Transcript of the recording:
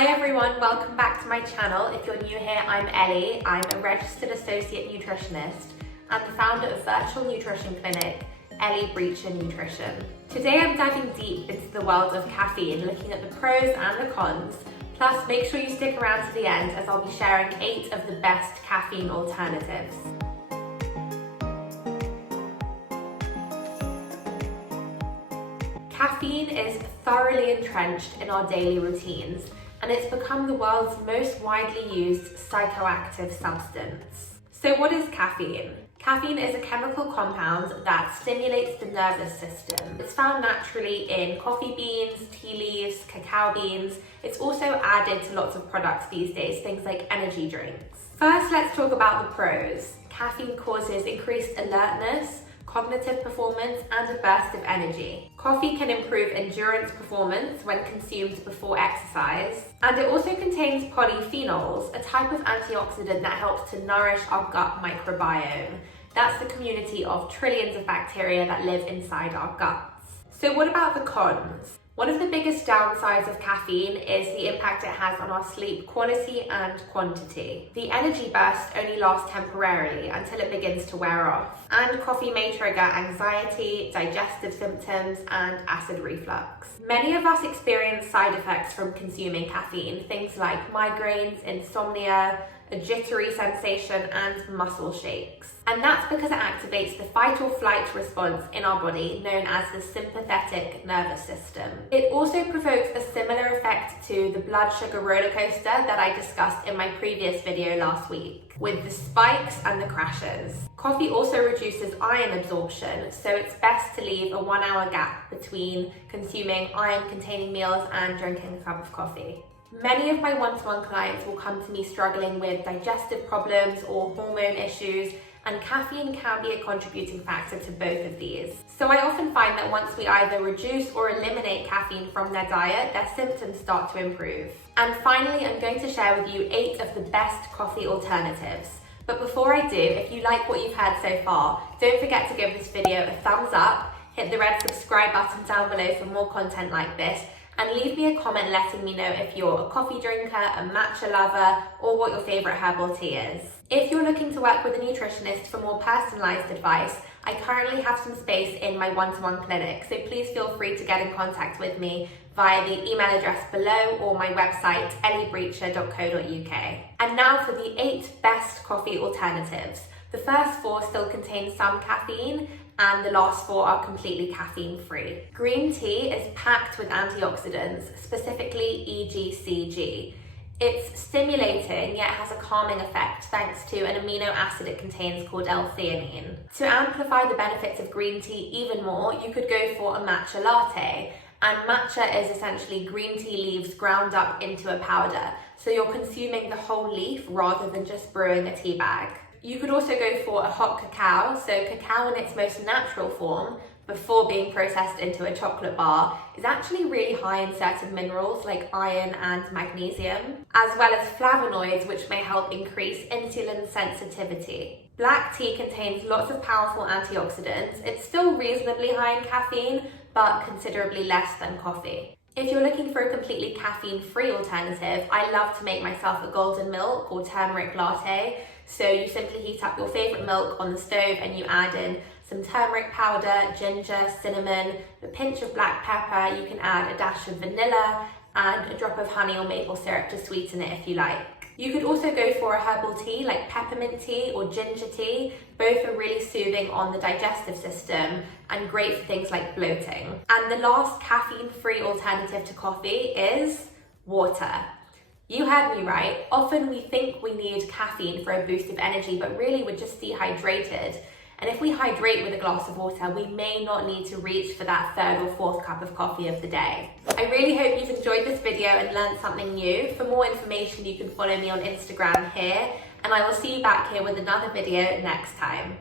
Hi everyone, welcome back to my channel. If you're new here, I'm Ellie. I'm a registered associate nutritionist and the founder of virtual nutrition clinic, ELI'S Nutrition. Today I'm diving deep into the world of caffeine, looking at the pros and the cons. Plus, make sure you stick around to the end as I'll be sharing 8 of the best caffeine alternatives. Caffeine is thoroughly entrenched in our daily routines, and it's become the world's most widely used psychoactive substance. So what is caffeine? Caffeine is a chemical compound that stimulates the nervous system. It's found naturally in coffee beans, tea leaves, cacao beans. It's also added to lots of products these days, things like energy drinks. First, let's talk about the pros. Caffeine causes increased alertness, cognitive performance, and a burst of energy. Coffee can improve endurance performance when consumed before exercise. And it also contains polyphenols, a type of antioxidant that helps to nourish our gut microbiome. That's the community of trillions of bacteria that live inside our guts. So what about the cons? One of the biggest downsides of caffeine is the impact it has on our sleep quality and quantity. The energy burst only lasts temporarily until it begins to wear off. And coffee may trigger anxiety, digestive symptoms, and acid reflux. Many of us experience side effects from consuming caffeine, things like migraines, insomnia, a jittery sensation, and muscle shakes. And that's because it activates the fight or flight response in our body, known as the sympathetic nervous system. It also provokes a similar effect to the blood sugar roller coaster that I discussed in my previous video last week, with the spikes and the crashes. Coffee also reduces iron absorption, so it's best to leave a 1-hour gap between consuming iron-containing meals and drinking a cup of coffee. Many of my one-to-one clients will come to me struggling with digestive problems or hormone issues, and caffeine can be a contributing factor to both of these. So I often find that once we either reduce or eliminate caffeine from their diet, their symptoms start to improve. And finally, I'm going to share with you 8 of the best coffee alternatives. But before I do, if you like what you've heard so far, don't forget to give this video a thumbs up, hit the red subscribe button down below for more content like this, and leave me a comment letting me know if you're a coffee drinker, a matcha lover, or what your favourite herbal tea is. If you're looking to work with a nutritionist for more personalised advice, I currently have some space in my one-to-one clinic, so please feel free to get in contact with me via the email address below or my website, ellibreacher.co.uk. And now for the 8 best coffee alternatives. The first 4 still contain some caffeine, and the last 4 are completely caffeine-free. Green tea is packed with antioxidants, specifically EGCG. It's stimulating, yet has a calming effect thanks to an amino acid it contains called L-theanine. To amplify the benefits of green tea even more, you could go for a matcha latte. And matcha is essentially green tea leaves ground up into a powder, so you're consuming the whole leaf rather than just brewing a tea bag. You could also go for a hot cacao, so cacao in its most natural form, before being processed into a chocolate bar, is actually really high in certain minerals like iron and magnesium, as well as flavonoids which may help increase insulin sensitivity. Black tea contains lots of powerful antioxidants. It's still reasonably high in caffeine, but considerably less than coffee. If you're looking for a completely caffeine-free alternative, I love to make myself a golden milk or turmeric latte. So you simply heat up your favourite milk on the stove and you add in some turmeric powder, ginger, cinnamon, a pinch of black pepper. You can add a dash of vanilla and a drop of honey or maple syrup to sweeten it if you like. You could also go for a herbal tea like peppermint tea or ginger tea. Both are really soothing on the digestive system and great for things like bloating. And the last caffeine-free alternative to coffee is water. You heard me right. Often we think we need caffeine for a boost of energy, but really we're just dehydrated. And if we hydrate with a glass of water, we may not need to reach for that 3rd or 4th cup of coffee of the day. I really hope you've enjoyed this video and learned something new. For more information, you can follow me on Instagram here, and I will see you back here with another video next time.